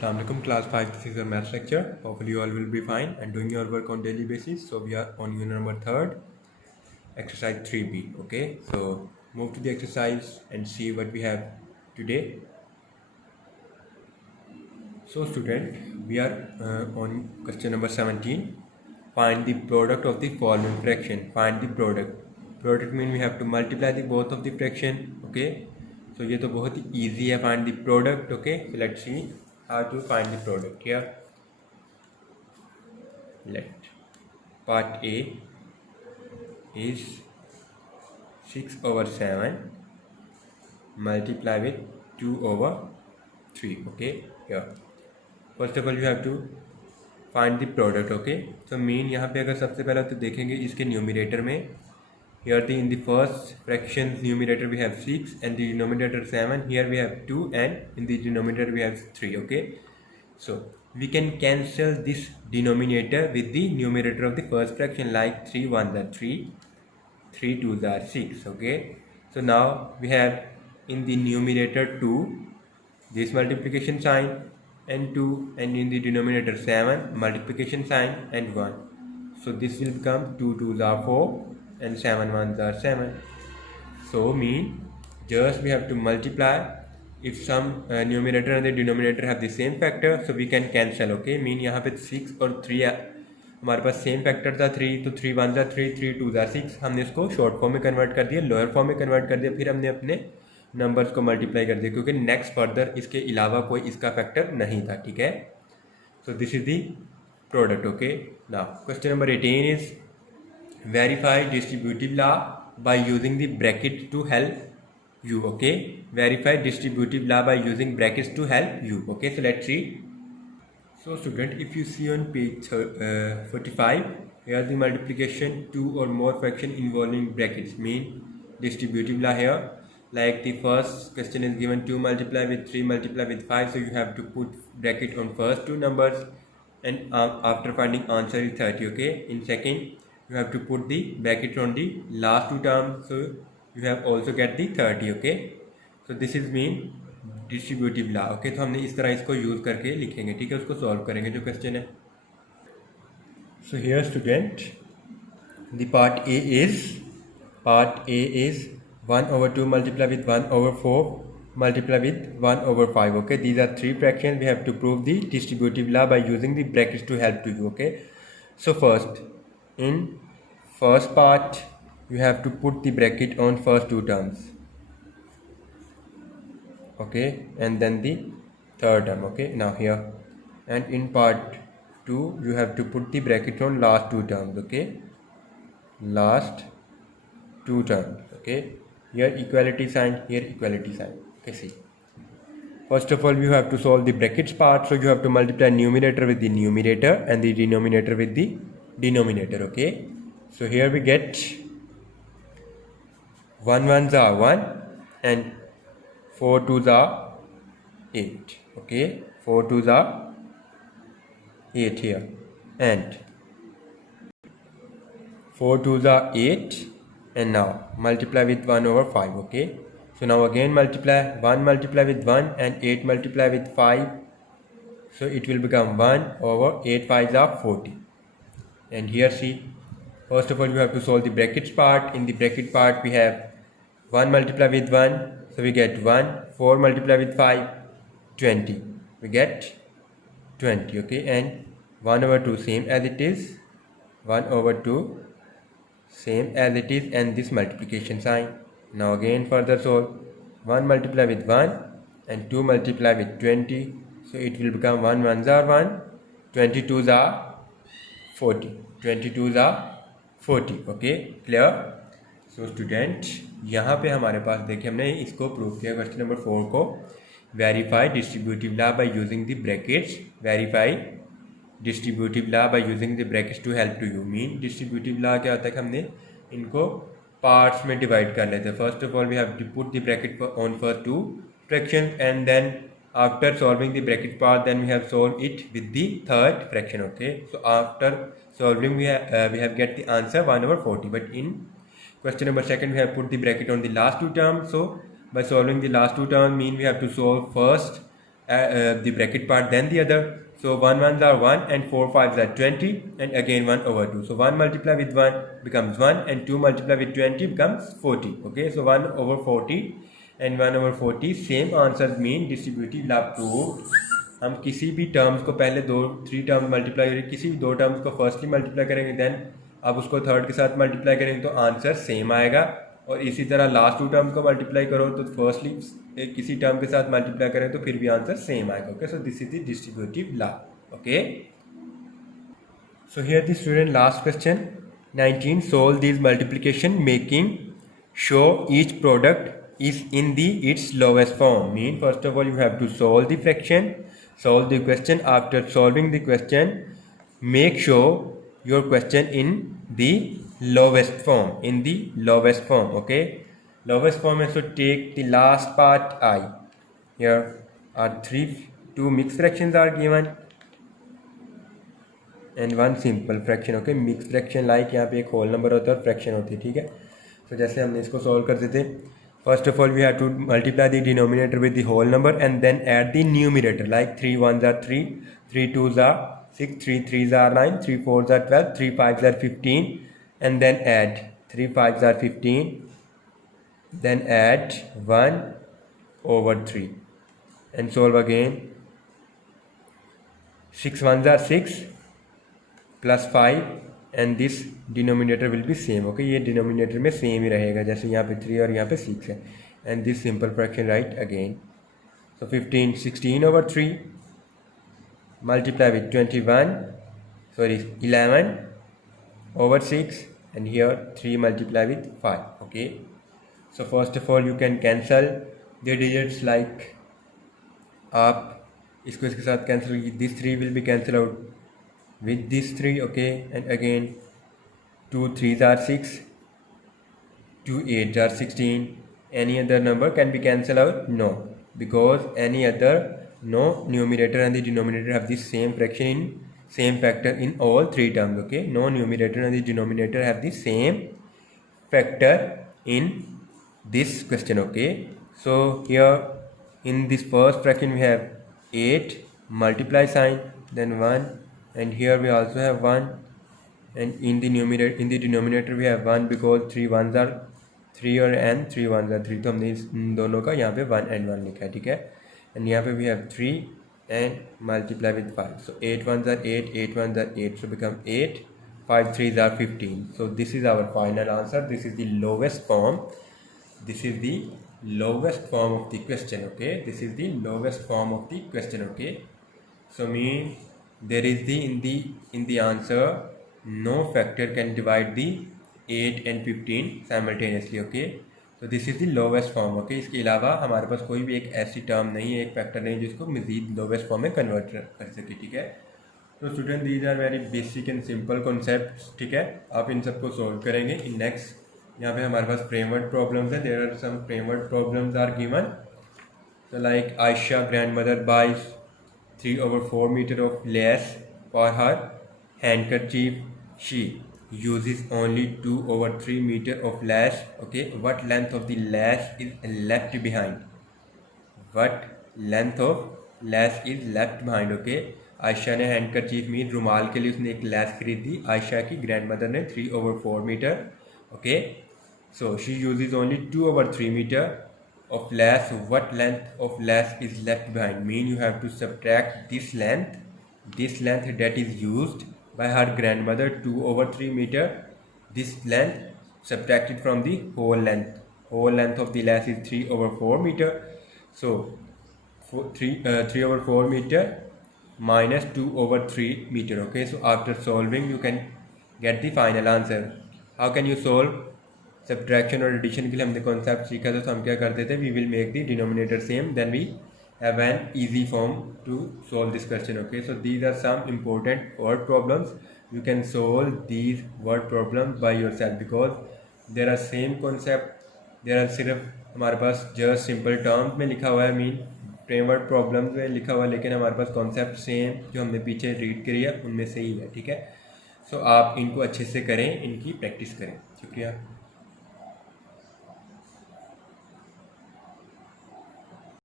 Assalamualaikum class 5, this is your math lecture. Hopefully you all will be fine and doing your work on daily basis. So we are on unit number 3rd, exercise 3b. Okay, so move to the exercise and see what we have today. So student, we are on question number 17. Find the product of the following fraction. Find the product. Product means we have to multiply the both of the fraction. Okay, so ये तो बहुत ही easy है. Find the product. Okay, so let's see how to find the product here. Let part A is 6/7 multiply with 2/3. Okay, here first of all you have to find the product. Okay, so mean यहाँ पे अगर सबसे पहला तो देखेंगे इसके numerator में. Here in the first fraction numerator we have 6 and the denominator 7. Here we have 2 and in the denominator we have 3. Okay, so we can cancel this denominator with the numerator of the first fraction, like 3 1s are 3, 3 2s are 6. Okay, so now we have in the numerator 2 this multiplication sign and 2, and in the denominator 7 multiplication sign and 1. So this will become 2 2s are 4 and 7 1s are 7. So mean just we have to multiply. If some numerator and the denominator have the same factor, so we can cancel. Okay, mean यहाँ पे 6 और 3 हमारे पास same factor था 3, तो 3 1s are 3, 3 2s are 6. हमने इसको short form में convert कर दिया, लोअर फॉर्म में कन्वर्ट कर दिया, फिर हमने अपने नंबर्स को मल्टीप्लाई कर दिया क्योंकि नेक्स्ट फर्दर इसके अलावा कोई इसका फैक्टर नहीं था. ठीक है, so this is the product. Okay, now question number 18 is verify distributive law by using the brackets to help you. Okay, verify distributive law by using brackets to help you. Okay, so let's see. So student, if you see on page 45, here the multiplication 2 or more fraction involving brackets mean distributive law here. Like the first question is given 2 multiply with 3 multiply with 5, so you have to put bracket on first two numbers and after finding answer is 30. Okay, in second you have to put the bracket on the last two terms, so you have also get the 30. Okay, so this is mean distributive law. Okay, तो हमने इस तरह इसको use करके लिखेंगे. ठीक है, उसको सॉल्व करेंगे जो क्वेश्चन है. So here student, the part A is 1/2 multiply with 1/4 multiply with 1/5. Okay, these are three fractions. We have to prove the distributive law by using the brackets to help to you. Okay, so first in first part you have to put the bracket on first two terms. Okay, and then the third term. Okay, now here and in part 2 you have to put the bracket on last two terms. Okay, last two terms. Okay, here equality sign, here equality sign. Okay, see, first of all you have to solve the brackets part, so you have to multiply numerator with the numerator and the denominator with the denominator. Okay, so here we get 1 1s are 1 and 4 2s are 8. Okay, 4 2s are 8 here and 4 2s are 8, and now multiply with 1/5. Okay, so now again multiply 1 multiply with 1 and 8 multiply with 5, so it will become 1/8 5s are 40. And here see, first of all you have to solve the brackets part. In the bracket part we have 1 multiply with 1, so we get 1. 4 multiply with 5, 20, we get 20. Okay, and 1/2 same as it is, 1/2 same as it is, and this multiplication sign. Now again further solve, 1 multiply with 1 and 2 multiply with 20, so it will become 1 1s are 1, 22s are 40, 22s are 40. Okay, clear. So student, यहाँ पे हमारे पास देखिए हमने इसको prove किया question number 4 को. Verify distributive law by using the brackets. Verify distributive law by using the brackets to help to you. Mean distributive law क्या होता है कि हमने इनको पार्ट्स में डिवाइड कर लेते हैं. First of all we have to put the bracket on first two fraction and then after solving the bracket part, then we have solved it with the third fraction. Okay, so after solving we have get the answer 1/40, but in question number 2 we have put the bracket on the last two terms. So by solving the last two terms mean we have to solve first the bracket part, then the other. So 1 ones are 1 and 4 5s are 20, and again 1 over 2. So 1 multiply with 1 becomes 1 and 2 multiply with 20 becomes 40. Okay, so 1 over 40 and 1 over 40 same answers mean distributive law proved. हम किसी भी terms को पहले 3 terms multiply करेंगे, किसी भी 2 terms को firstly multiply करेंगे, देन अब उसको थर्ड के साथ मल्टीप्लाई करेंगे तो आंसर सेम आएगा. और इसी तरह लास्ट 2 टर्म्स को मल्टीप्लाई करो तो फर्स्टली किसी टर्म के साथ मल्टीप्लाई करें तो फिर भी आंसर सेम आएगा. Okay, so this is the distributive law. Okay, so here the student last question 19. Solve this multiplication making show each product is in its lowest form. Mean first of all you have to solve the fraction, solve the question. After solving the question, make sure your question in the lowest form, in the lowest form. Okay, lowest form is to take the last part I. Here are two mixed fractions are given and one simple fraction. Okay, mixed fraction like यहाँ पे एक whole number होता है और fraction होती है. ठीक है, तो जैसे हमने इसको solve कर देते. First of all, we have to multiply the denominator with the whole number and then add the numerator. Like 3 1s are 3, 3 2s are 6, 3 3s are 9, 3 4s are 12, 3 5s are 15, and then add 3 5s are 15, then add 1 over 3 and solve again. 6 1s are 6 plus 5 and this denominator will be same. Okay, ये denominator में same ही रहेगा जैसे यहाँ पे 3 और यहाँ पे 6 है. And this simple fraction right again. So 15 16 over 3 multiply with 11 over 6 and here 3 multiply with 5. Okay, so first of all you can cancel the digits. Like आप इसको इसके साथ cancel, this 3 will be cancel out with these 3. Okay, and again 2 3s are 6, 2 8s are 16. Any other number can be cancelled out? No, because no numerator and the denominator have the same fraction in same factor in all 3 terms. Okay, no numerator and the denominator have the same factor in this question. Okay, so here in this first fraction we have 8 multiply sign, then 1, and here we also have 1, and in the denominator we have 1 because 3 1s are 3 और and 3 1s are 3. तो हमने इस दोनों का यहाँ पे 1 and 1 लिखा है. ठीक है, एंड यहाँ पे we have 3 and multiply with 5. So 8 1s are 8, 8 1s are 8, so become 8, 5 3s are 15. So this is our final answer. This is the lowest form. This is the lowest form of the question. Okay, this is the lowest form of the question. Okay, so mean there is in the answer no factor can divide the 8 and 15 simultaneously. Okay, so this is the lowest form. Okay, इसके अलावा हमारे पास कोई भी एक ऐसी term नहीं है, एक फैक्टर नहीं जिसको मज़ीद लोवेस्ट फॉर्म में कन्वर्ट कर सके. ठीक है, तो student these are very basic and simple concept. ठीक है, आप इन सबको सोल्व करेंगे. इन नेक्स्ट यहाँ पे हमारे पास फ्रेमवर्क प्रॉब्लम्स है. There are some framework problems are given. So like Aisha grandmother buys 3 over 4 meter of lace for her handkerchief. She uses only 2 over 3 meter of lace. Okay, what length of the lace is left behind? What length of lace is left behind? Okay, Ayesha ने handkerchief mean रुमाल के लिए उसने एक lace खरीदी. आयशा की grandmother ने 3 over 4 meter. Okay, so she uses only 2 over 3 meter of lace. What length of lace is left behind? Mean you have to subtract this length that is used by her grandmother 2 over 3 meter. This length subtracted from the whole length of the lace is 3 over 4 meter. So 3 over 4 meter minus 2 over 3 meter. Okay, so after solving you can get the final answer. How can you solve? Subtraction और addition के लिए हमने concept सीखा था, तो हम क्या करते थे, we will make the denominator same, then we have an easy form to solve this question. Okay, so these are some important word problems. You can solve these word problems by yourself because there are same concept. देर आर सिर्फ हमारे पास just simple terms में लिखा हुआ है, mean framework problems में लिखा हुआ है, लेकिन हमारे पास कॉन्सेप्ट सेम जो हमने पीछे रीड करी है उनमें से ही है. ठीक है, सो आप इनको अच्छे से करें, इनकी प्रैक्टिस करें. शुक्रिया.